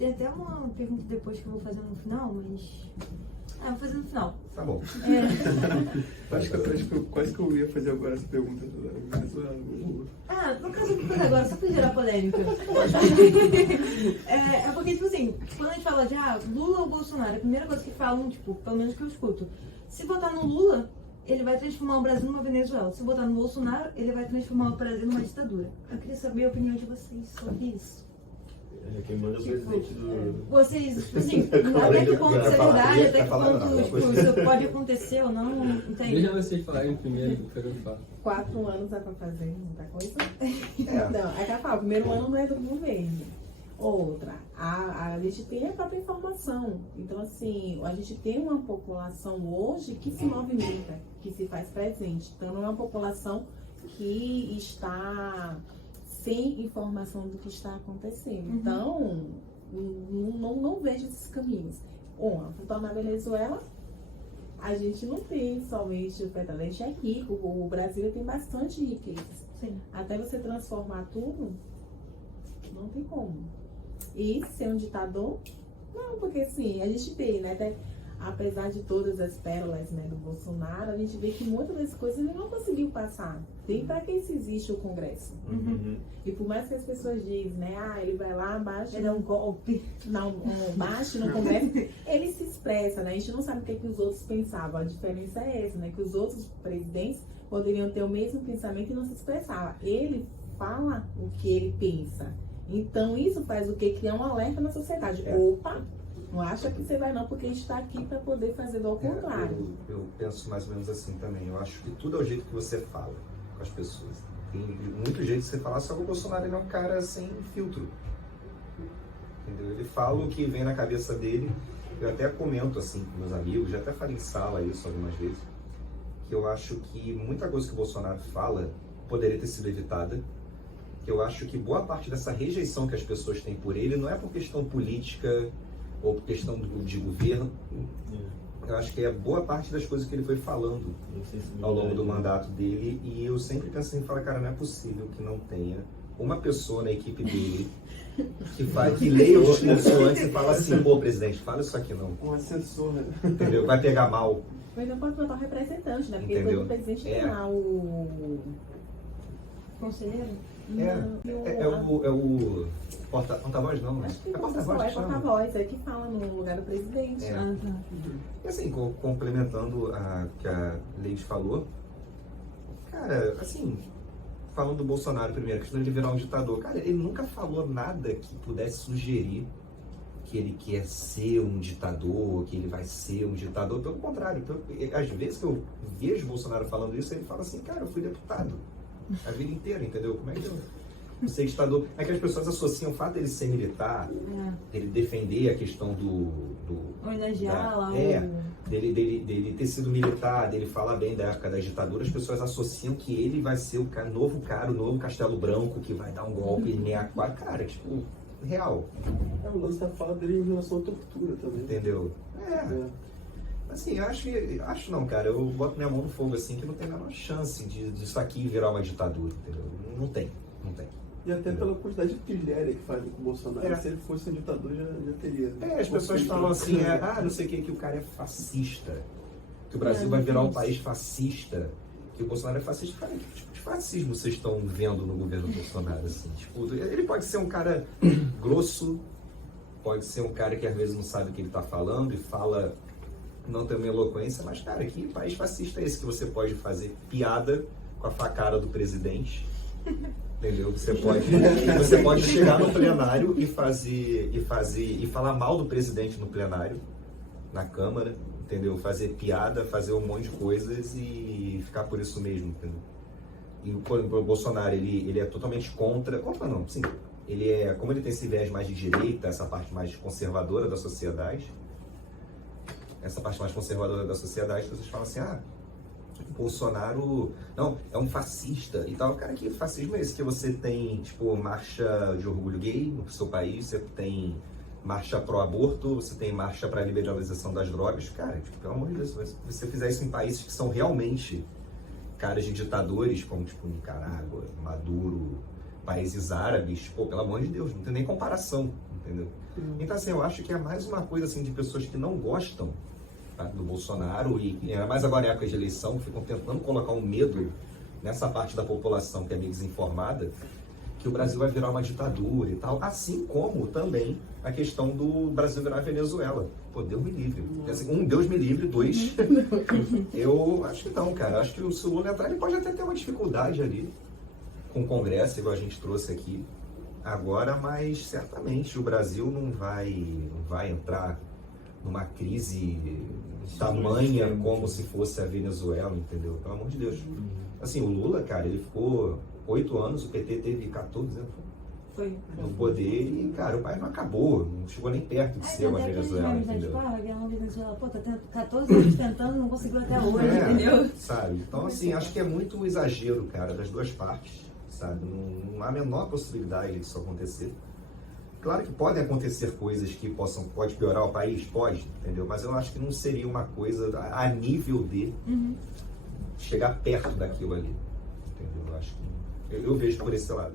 Tem até uma pergunta depois que eu vou fazer no final, mas... vou fazer no final. Tá bom. Acho que quase que eu ia fazer agora essa pergunta da Venezuela. No caso, vou fazer agora, só pra gerar polêmica. É porque, tipo assim, quando a gente fala de Lula ou Bolsonaro, a primeira coisa que falam, tipo, pelo menos que eu escuto, se votar no Lula, ele vai transformar o Brasil numa Venezuela. Se votar no Bolsonaro, ele vai transformar o Brasil numa ditadura. Eu queria saber a opinião de vocês sobre isso. Quem manda é o presidente do... Vocês, tipo assim, até que ponto isso é verdade, até que ponto, tipo, isso pode acontecer ou não, entende? Deixa vocês falarem primeiro, depois eu falo. 4 anos dá pra fazer muita coisa? É. Não, é que eu falo, o primeiro ano não é do governo. Outra, a gente tem a própria informação. Então, assim, a gente tem uma população hoje que se movimenta, que se faz presente. Então, não é uma população que está sem informação do que está acontecendo. Então, não vejo esses caminhos. Voltando na Venezuela, a gente não tem somente o petróleo, a gente é rico, o Brasil tem bastante riqueza. Sim. Até você transformar tudo, não tem como. E ser um ditador, não, porque assim, a gente vê, né, até, apesar de todas as pérolas, né, do Bolsonaro, a gente vê que muitas das coisas ele não conseguiu passar. Tem para que isso existe o Congresso. E por mais que as pessoas dizem, né, ele vai lá, baixa, Ele é um golpe. não, baixa no Congresso, ele se expressa, né, a gente não sabe o que os outros pensavam. A diferença é essa, né, que os outros presidentes poderiam ter o mesmo pensamento e não se expressavam. Ele fala o que ele pensa. Então isso faz o que? Criar um alerta na sociedade. Opa! Não acha que você vai não, porque a gente está aqui para poder fazer do ao contrário. Eu penso mais ou menos assim também. Eu acho que tudo é o jeito que você fala com as pessoas. Tem muito jeito de você falar, só que o Bolsonaro ele é um cara sem filtro. Entendeu? Ele fala o que vem na cabeça dele. Eu até comento assim com meus amigos, já até falei em sala isso algumas vezes, que eu acho que muita coisa que o Bolsonaro fala poderia ter sido evitada. Que eu acho que boa parte dessa rejeição que as pessoas têm por ele não é por questão política ou por questão de governo. Eu acho que é boa parte das coisas que ele foi falando ao longo do mandato dele, e eu sempre penso em falar, cara, não é possível que não tenha uma pessoa na equipe dele que leia o discurso antes e fala assim, pô, presidente, fala isso aqui não. Um assessor, né? Entendeu? Vai pegar mal. Mas não pode botar um representante, né? Porque Entendeu? todo presidente tem lá o... Conselheiro? É o porta-voz, não, né? Acho que É porta-voz que chama. porta-voz, é que fala no lugar do presidente. E assim, complementando o que a Leide falou, cara, assim, falando do Bolsonaro primeiro, a questão de ele virar um ditador, cara, ele nunca falou nada que pudesse sugerir que ele quer ser um ditador, que ele vai ser um ditador. Pelo contrário, às vezes que eu vejo o Bolsonaro falando isso, ele fala assim, cara, eu fui deputado a vida inteira, entendeu? Como é que eu ser ditador? É que as pessoas associam o fato dele ser militar, ele defender a questão Homenagear lá dele ter sido militar, dele falar bem da época da ditadura, as pessoas associam que ele vai ser o novo Castelo Branco, que vai dar um golpe em 64. Cara, tipo, real. O lance da fala dele em relação à tortura também. Entendeu? Assim, acho não, cara, eu boto minha mão no fogo assim, que não tem a menor chance disso aqui virar uma ditadura, entendeu? Não tem. E até pela quantidade de trilhéria que fazem com o Bolsonaro. Se ele fosse um ditador, já teria. As pessoas falam assim, não sei o que o cara é fascista, que o Brasil vai virar um país fascista, que o Bolsonaro é fascista. Cara, que tipo de fascismo vocês estão vendo no governo Bolsonaro, assim? Tipo, ele pode ser um cara grosso, pode ser um cara que às vezes não sabe o que ele tá falando e fala... não tem uma eloquência, mas, cara, que país fascista é esse que você pode fazer piada com a facada do presidente? Entendeu? Você pode chegar no plenário e falar mal do presidente no plenário, na Câmara, entendeu? Fazer piada, fazer um monte de coisas e ficar por isso mesmo, entendeu? E o Bolsonaro, ele é totalmente contra não, sim, como ele tem esse viés mais de direita, essa parte mais conservadora da sociedade, vocês falam assim, Bolsonaro, não, é um fascista e tal. Cara, que fascismo é esse que você tem, tipo, marcha de orgulho gay no seu país, você tem marcha pró-aborto, você tem marcha para a liberalização das drogas? Cara, tipo, pelo amor de Deus, se você fizer isso em países que são realmente caras de ditadores, como, tipo, Nicarágua, Maduro, países árabes, pô, pelo amor de Deus, não tem nem comparação, entendeu? Então, assim, eu acho que é mais uma coisa, assim, de pessoas que não gostam, tá, do Bolsonaro, e ainda mais agora em época de eleição, ficam tentando colocar um medo nessa parte da população que é meio desinformada, que o Brasil vai virar uma ditadura e tal, assim como também a questão do Brasil virar Venezuela. Pô, Deus me livre. Porque, assim, um, Deus me livre, dois, eu acho que não, cara. Acho que se o Lula entrar, ele pode até ter uma dificuldade ali com o Congresso, igual a gente trouxe aqui agora, mas certamente o Brasil não vai entrar numa crise tamanha como se fosse a Venezuela, entendeu? Pelo amor de Deus. Assim, o Lula, cara, ele ficou 8 anos, o PT teve 14 anos Foi. no poder e, cara, o país não acabou, não chegou nem perto de ser uma Venezuela, entendeu? Tipo, a guerra na Venezuela, pô, tá tendo 14 anos tentando, não conseguiu até hoje, entendeu? Sabe? Então, assim, acho que é muito exagero, cara, das duas partes, sabe? Não há a menor possibilidade disso acontecer. Claro que podem acontecer coisas que pode piorar o país, pode, entendeu? Mas eu acho que não seria uma coisa a nível de chegar perto daquilo ali, entendeu? Eu acho que eu vejo por esse lado.